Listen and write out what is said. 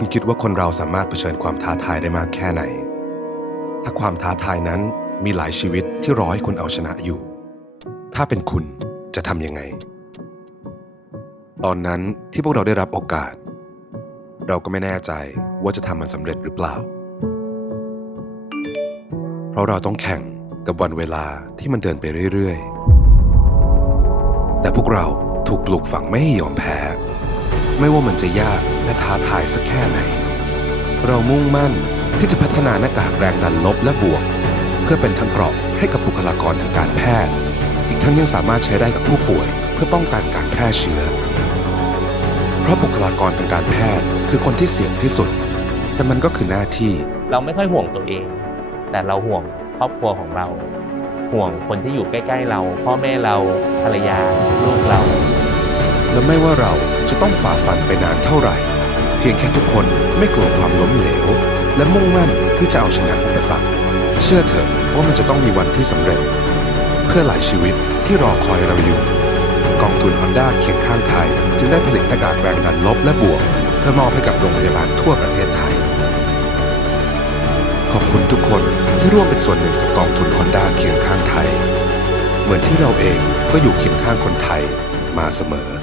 คุณคิดว่าคนเราสามารถเผชิญความท้าทายได้มากแค่ไหน ถ้าความท้าทายนั้นมีหลายชีวิตที่รอให้คุณเอาชนะอยู่ ถ้าเป็นคุณจะทำยังไง ตอนนั้นที่พวกเราได้รับโอกาส เราก็ไม่แน่ใจว่าจะทำมันสำเร็จหรือเปล่า เพราะเราต้องแข่งกับวันเวลาที่มันเดินไปเรื่อยๆ แต่พวกเราถูกปลูกฝังไม่ให้ยอมแพ้ ไม่ว่ามันจะยากและท้าทายสักแค่ไหน เรามุ่งมั่นที่จะพัฒนาหน้ากากแรงดันลบและบวก เพื่อเป็นทั้งเกราะให้กับบุคลากรทางการแพทย์ อีกทั้งยังสามารถใช้ได้กับผู้ป่วย เพื่อป้องกันการแพร่เชื้อ เพราะบุคลากรทางการแพทย์คือคนที่เสี่ยงที่สุด แต่มันก็คือหน้าที่ เราไม่ค่อยห่วงตัวเอง แต่เราห่วงครอบครัวของเรา ห่วงคนที่อยู่ใกล้ ๆ เรา พ่อแม่เราภรรยาลูกเรา และไม่ว่าเราจะต้องฝ่าฟันไปนานเท่าไหร่ เพียงแค่ทุกคนไม่กลัวความล้มเหลว และมุ่งมั่นที่จะเอาชนะอุปสรรค เชื่อเถอะว่ามันจะต้องมีวันที่สำเร็จ เพื่อหลายชีวิตที่รอคอยเราอยู่ กองทุนฮอนด้าเคียงข้างไทย จึงได้ผลิตหน้ากากแรงดันลบและบวกเพื่อมอบให้กับโรงพยาบาลทั่วประเทศไทย ขอบคุณทุกคนที่ร่วมเป็นส่วนหนึ่งกับกองทุนฮอนด้าเคียงข้างไทย เหมือนที่เราเองก็อยู่เคียงข้างคนไทยมาเสมอ